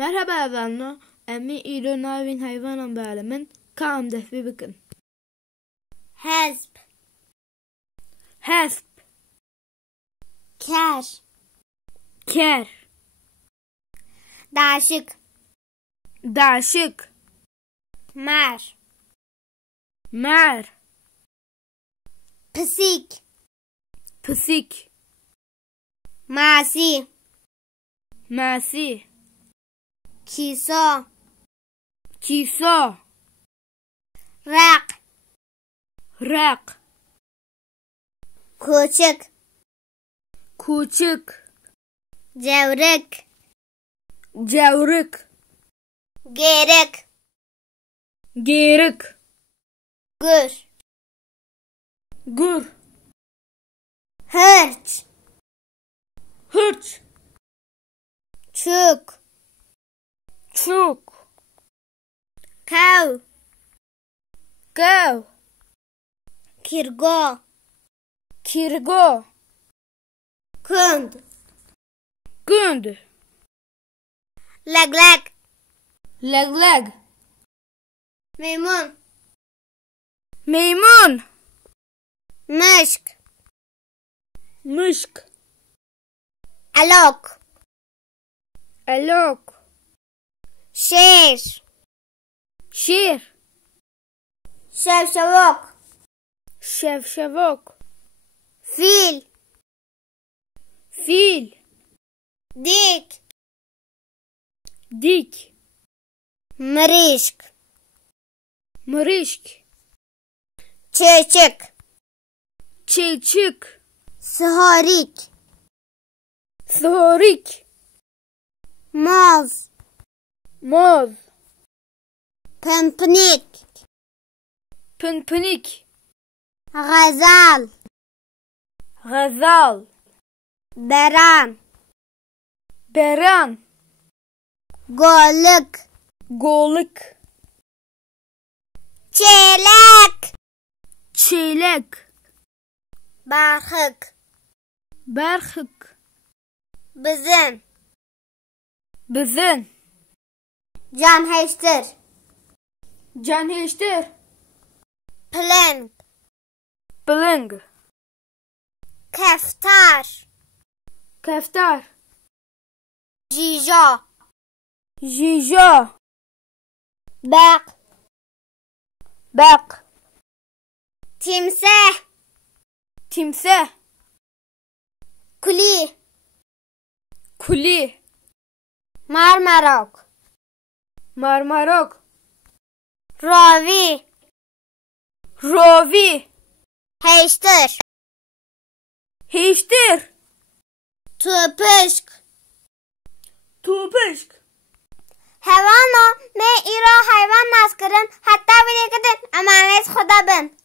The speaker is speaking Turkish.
Merhaba evvelno, emmi ilo navin hayvanan bälemin, kam defbi bikin. Hesp. Hesp. Ker. Ker. Daşık. Daşık. Mer. Mer. Pisik. Pisik. Masi. Masi. Kiso. Kiso. Rak. Rak. Küçük. Küçük. Cevrik. Cevrik. Gerik. Gerik. Gür. Gür. Hırç. Hırç. Çuk. Çuk. Kav. Kav. Kirgo. Kirgo. Kund. Gund. Legleg. Legleg. Maymun. Maymun. Mışk. Mışk. Alok. Alok. Şer. Şir. Şevşevok. Şevşevok. Fil. Fil. Dik. Dik. Mırışk. Mırışk. Çığçık. Çılçık. Sıharik. Sorik. Maz. Moz. Pımpınik. Pınpınik. Gazal. Gazal. Beran. Beran. Golük. Golik. Çelek. Çelek. Barhık. Berhık. Bizim. Bizim. Canheştir. Canheştir. Plank. Bling. Keftar. Keftar. Jijo. Jijo. Bak. Bak. Timsah. Timsah. Kuli. Kuli. Marmarok. Marmarok. Ravi. Ravi. Heştir. Heştir. Tupuşk. Tupuşk. Hayvano me iro hayvan naskırın hatta bile gidin emanet Xuda bin.